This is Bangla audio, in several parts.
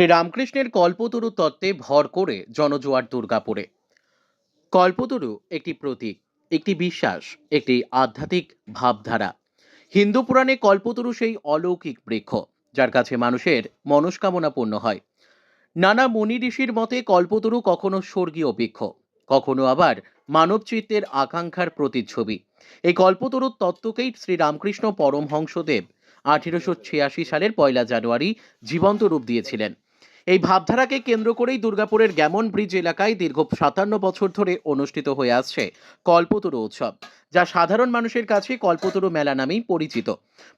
শ্রীরামকৃষ্ণের কল্পতরু তত্ত্বে ভর করে জনজোয়ার দুর্গাপুরে। কল্পতরু একটি প্রতীক, একটি বিশ্বাস, একটি আধ্যাত্মিক ভাবধারা। হিন্দু পুরাণে কল্পতরু সেই অলৌকিক বৃক্ষ যার কাছে মানুষের মনস্কামনা পূর্ণ হয়। নানা মুনি ঋষির মতে কল্পতরু কখনো স্বর্গীয় বৃক্ষ, কখনো আবার মানব চিত্তের আকাঙ্ক্ষার প্রতিচ্ছবি। এই কল্পতরুর তত্ত্বকেই শ্রীরামকৃষ্ণ পরমহংসদেব 1886 সালের 1 জানুয়ারি জীবন্ত রূপ দিয়েছিলেন। এই ভাবধারাকে কেন্দ্র করেই দুর্গাপুরের গ্যামন ব্রিজ এলাকায় দীর্ঘ 57 বছর ধরে অনুষ্ঠিত হয়ে আসছে কল্পতরু উৎসব, যা সাধারণ মানুষের কাছে কল্পতরু মেলা নামেই পরিচিত।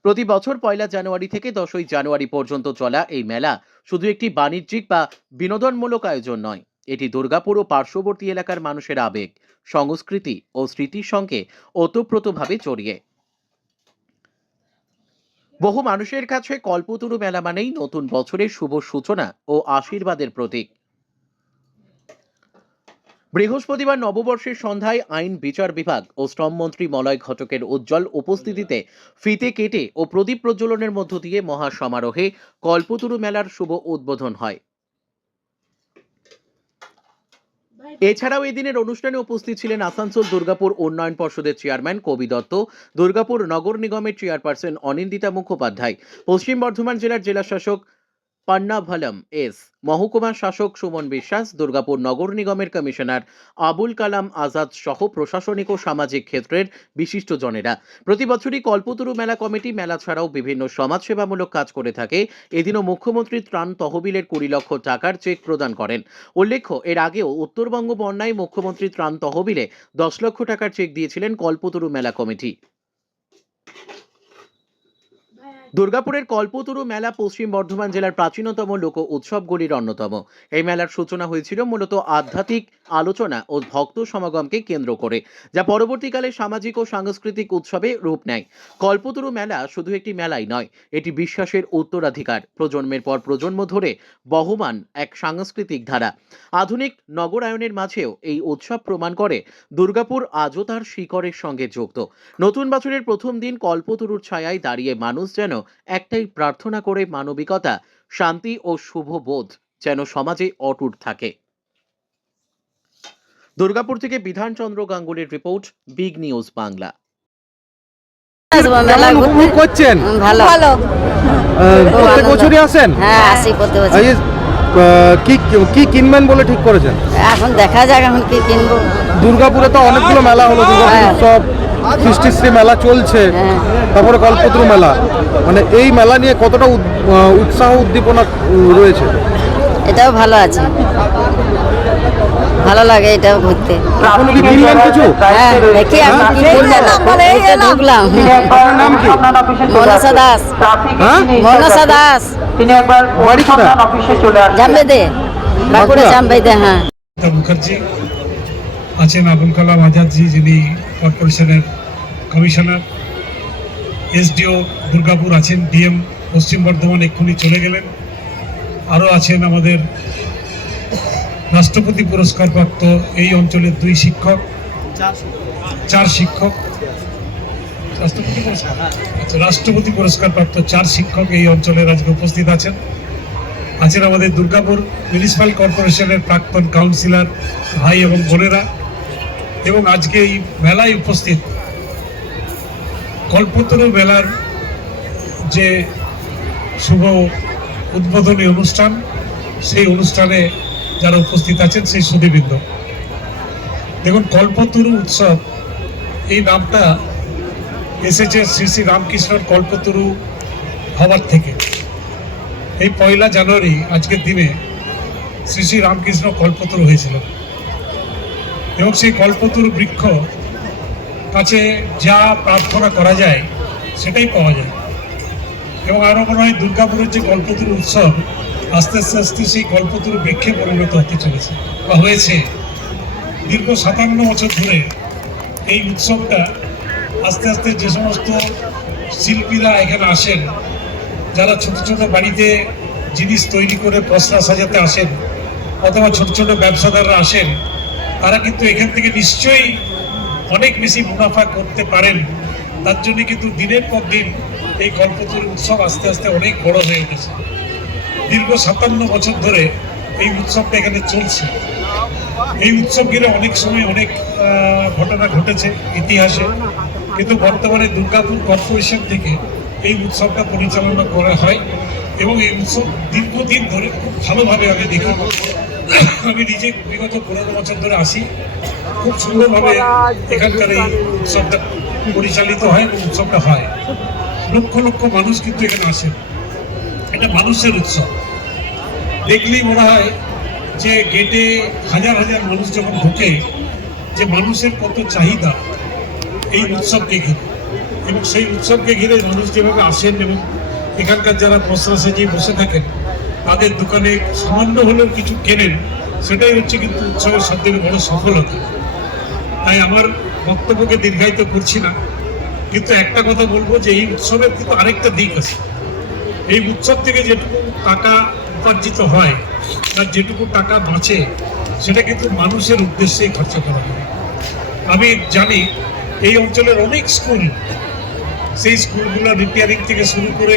প্রতি বছর 1 জানুয়ারি থেকে 10 জানুয়ারি পর্যন্ত চলা এই মেলা শুধু একটি বাণিজ্যিক বা বিনোদনমূলক আয়োজন নয়, এটি দুর্গাপুর ও পার্শ্ববর্তী এলাকার মানুষের আবেগ, সংস্কৃতি ও স্মৃতির সঙ্গে ওতপ্রোতভাবে জড়িয়ে। বহু মানুষের কাছে কল্পতরু মেলা মানেই নতুন বছরের শুভ সূচনা ও আশীর্বাদের প্রতীক। বৃহস্পতিবার নববর্ষের সন্ধ্যায় আইন বিচার বিভাগ ও শ্রমমন্ত্রী মলয় ঘটকের উজ্জ্বল উপস্থিতিতে ফিতে কেটে ও প্রদীপ প্রজ্বলনের মধ্য দিয়ে মহা সমারোহে কল্পতরু মেলার শুভ উদ্বোধন হয়। এছাড়াও এদিনের অনুষ্ঠানে উপস্থিত ছিলেন আসানসোল দুর্গাপুর উন্নয়ন পর্ষদের চেয়ারম্যান কবি দত্ত, দুর্গাপুর নগর নিগমের চেয়ারপারসন অনিন্দিতা মুখোপাধ্যায়, পশ্চিম বর্ধমান জেলার জেলাশাসক পান্নাভালম এস, মহকুমা শাসক সুমন বিশ্বাস, দুর্গাপুর নগর নিগমের কমিশনার আবুল কালাম আজাদ সহ প্রশাসনিক ও সামাজিক ক্ষেত্রের বিশিষ্টজনেরা। প্রতি বছরই কল্পতরু মেলা কমিটি মেলা ছাড়াও বিভিন্ন সমাজসেবামূলক কাজ করে থাকে। এদিনও মুখ্যমন্ত্রী ত্রাণ তহবিলের 20 লক্ষ টাকার চেক প্রদান করেন। উল্লেখ্য, এর আগেও উত্তরবঙ্গ বন্যায় মুখ্যমন্ত্রী ত্রাণ তহবিলে 10 লক্ষ টাকার চেক দিয়েছিলেন কল্পতরু মেলা কমিটি। দুর্গাপুরের কল্পতরু মেলা পশ্চিম বর্ধমান জেলার প্রাচীনতম লোক উৎসবগুলির অন্যতম। এই মেলার সূচনা হয়েছিল মূলত আধ্যাত্মিক আলোচনা ও ভক্ত সমাগমকে কেন্দ্র করে, যা পরবর্তীকালে সামাজিক ও সাংস্কৃতিক উৎসবে রূপ নেয়। কল্পতরু মেলা শুধু একটি মেলাই নয়, এটি বিশ্বাসের উত্তরাধিকার, প্রজন্মের পর প্রজন্ম ধরে বহমান এক সাংস্কৃতিক ধারা। আধুনিক নগরায়নের মাঝেও এই উৎসব প্রমাণ করে দুর্গাপুর আজও তার শিকড়ের সঙ্গে যুক্ত। নতুন বছরের প্রথম দিন কল্পতরুর ছায়ায় দাঁড়িয়ে মানুষ যেন একটাই প্রার্থনা করে, মানবিকতা, শান্তি ও শুভবোধ যেন সমাজে অটুট থাকে। দুর্গাপুর থেকে বিধানচন্দ্র গাঙ্গুলির রিপোর্ট, বিগ নিউজ বাংলা। কেমন উপভোগ করছেন? ভালো ভালো প্রত্যেক বছরই আসেন? হ্যাঁ, আসি প্রতি বছর। এই কি কি কিনবেন বলে ঠিক করেছেন? এখন দেখা যাক এখন কি কিনবো। দুর্গাপুরে তো অনেকগুলো মেলা হলো, দুর্গাপুর উৎসব, সৃষ্টিশ্রী মেলা চলছে, তারপরে কল্পতরু মেলা, মানে এই মেলা নিয়ে কতটা উৎসাহ উদ্দীপনা রয়েছে? এটাও ভালো আছে, ভালো লাগে এটাও ঘুরতে। এখন কি কিনলেন কিছু? হ্যাঁ, দেখি আমি কি কিনবো। ঘুরতে ঢুকলাম। আপনার নাম কি? মনসা দাস। হ্যাঁ, মনসা দাস। বাড়ি কোথায়? জামবেদে, বাঁকুড়া জামবেদে। হ্যাঁ, মুখার্জি আছেন, আবুল কালাম আজাদজি যিনি কর্পোরেশনের কমিশনার, এসডিও দুর্গাপুর আছেন, ডিএম পশ্চিম বর্ধমান এক্ষুনি চলে গেলেন, আরও আছেন আমাদের রাষ্ট্রপতি পুরস্কারপ্রাপ্ত এই অঞ্চলের 2 শিক্ষক, 4 শিক্ষক, রাষ্ট্রপতি পুরস্কারপ্রাপ্ত 4 শিক্ষক এই অঞ্চলের আজকে উপস্থিত আছেন। আছেন আমাদের দুর্গাপুর মিউনিসিপ্যাল কর্পোরেশনের প্রাক্তন কাউন্সিলর ভাই এবং বোনেরা, এবং আজকে এই মেলায় উপস্থিত কল্পতরু মেলার যে শুভ উদ্বোধনী অনুষ্ঠান, সেই অনুষ্ঠানে যারা উপস্থিত আছেন সেই সুধীবৃন্দ। দেখুন, কল্পতরু উৎসব এই নামটা এসেছে শ্রী শ্রী রামকৃষ্ণর কল্পতরু হওয়ার থেকে। এই 1 জানুয়ারি আজকের দিনে শ্রী শ্রী রামকৃষ্ণ কল্পতরু হয়েছিলেন, এবং সেই কল্পতরু বৃক্ষ কাছে যা প্রার্থনা করা যায় সেটাই পাওয়া যায়। এবং আরও মনে হয় দুর্গাপুরের যে কল্পতরু উৎসব আস্তে আস্তে আস্তে সেই কল্পতরু বৃক্ষে পরিণত হতে চলেছে বা হয়েছে। দীর্ঘ 57 বছর ধরে এই উৎসবটা আস্তে আস্তে যে সমস্ত শিল্পীরা এখানে আসেন, যারা ছোট ছোট বাড়িতে জিনিস তৈরি করে পসরা সাজাতে আসেন, অথবা ছোট ছোট ব্যবসাদাররা আসেন, তারা কিন্তু এখান থেকে নিশ্চয়ই অনেক বেশি মুনাফা করতে পারেন। তার জন্য কিন্তু দিনের পর দিন এই কল্পতরু উৎসব আস্তে আস্তে অনেক বড় হয়ে উঠেছে। দীর্ঘ 57 বছর ধরে এই উৎসবটা এখানে চলছে। এই উৎসব ঘিরে অনেক সময় অনেক ঘটনা ঘটেছে ইতিহাসে, কিন্তু বর্তমানে দুর্গাপুর কর্পোরেশন থেকে এই উৎসবটা পরিচালনা করা হয় এবং এই উৎসব দীর্ঘদিন ধরে খুব ভালোভাবে আমি দেখি। আমি নিজে বিগত 15 বছর ধরে আসি, খুব সুন্দরভাবে এখানকার এই উৎসবটা পরিচালিত হয় এবং উৎসবটা হয়। লক্ষ লক্ষ মানুষ কিন্তু এখানে আসেন, এটা মানুষের উৎসব। দেখলেই মনে হয় যে গেটে হাজার হাজার মানুষ যখন ঢোকে, যে মানুষের কত চাহিদা এই উৎসবকে ঘিরে, এবং সেই উৎসবকে ঘিরে মানুষ যেভাবে আসেন এবং এখানকার যারা পসরা সাজিয়ে বসে থাকেন তাদের দোকানে সামান্য হলেও কিছু কেনেন, সেটাই হচ্ছে কিন্তু উৎসবের সবথেকে বড় সফলতা। তাই আমার বক্তব্যকে দীর্ঘায়িত করছি না, কিন্তু একটা কথা বলবো যে এই উৎসবের কিন্তু আরেকটা দিক আছে। এই উৎসব থেকে যেটুকু টাকা উপার্জিত হয় বা যেটুকু টাকা বাঁচে, সেটা কিন্তু মানুষের উদ্দেশ্যেই খরচা করা হয়। আমি জানি এই অঞ্চলের অনেক স্কুল, সেই স্কুলগুলো রিপেয়ারিং থেকে শুরু করে,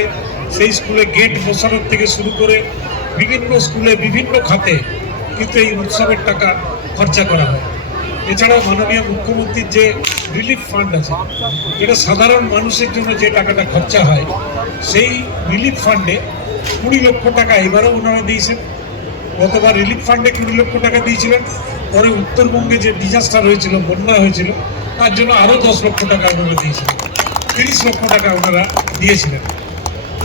সেই স্কুলে গেট বসানোর থেকে শুরু করে বিভিন্ন স্কুলে বিভিন্ন খাতে কিন্তু এই উৎসবের টাকা খরচা করা হয়। এছাড়াও মাননীয় মুখ্যমন্ত্রীর যে রিলিফ ফান্ড আছে, যেটা সাধারণ মানুষের জন্য যে টাকাটা খরচা হয়, সেই রিলিফ ফান্ডে 20 লক্ষ টাকা এবারও ওনারা দিয়েছেন। গতবার রিলিফ ফান্ডে 20 লক্ষ টাকা দিয়েছিলেন, পরে উত্তরবঙ্গে যে ডিজাস্টার হয়েছিল, বন্যা হয়েছিল, তার জন্য আরও 10 লক্ষ টাকা ওনারা দিয়েছিলেন, 30 লক্ষ টাকা ওনারা দিয়েছিলেন।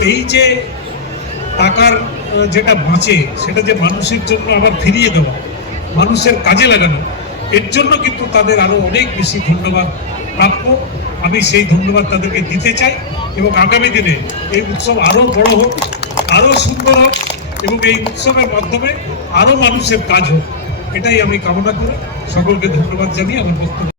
এই যে টাকার যেটা বাঁচে, সেটা যে মানুষের জন্য আবার ফিরিয়ে দেওয়া, মানুষের কাজে লাগানো, এর জন্য কিন্তু তাদের আরও অনেক বেশি ধন্যবাদ প্রাপ্য। আমি সেই ধন্যবাদ তাদেরকে দিতে চাই এবং আগামী দিনে এই উৎসব আরও বড় হোক, আরও সুন্দর হোক এবং এই উৎসবের মাধ্যমে আরও মানুষের কাজ হোক, এটাই আমি কামনা করে সকলকে ধন্যবাদ জানিয়ে আমার বক্তব্য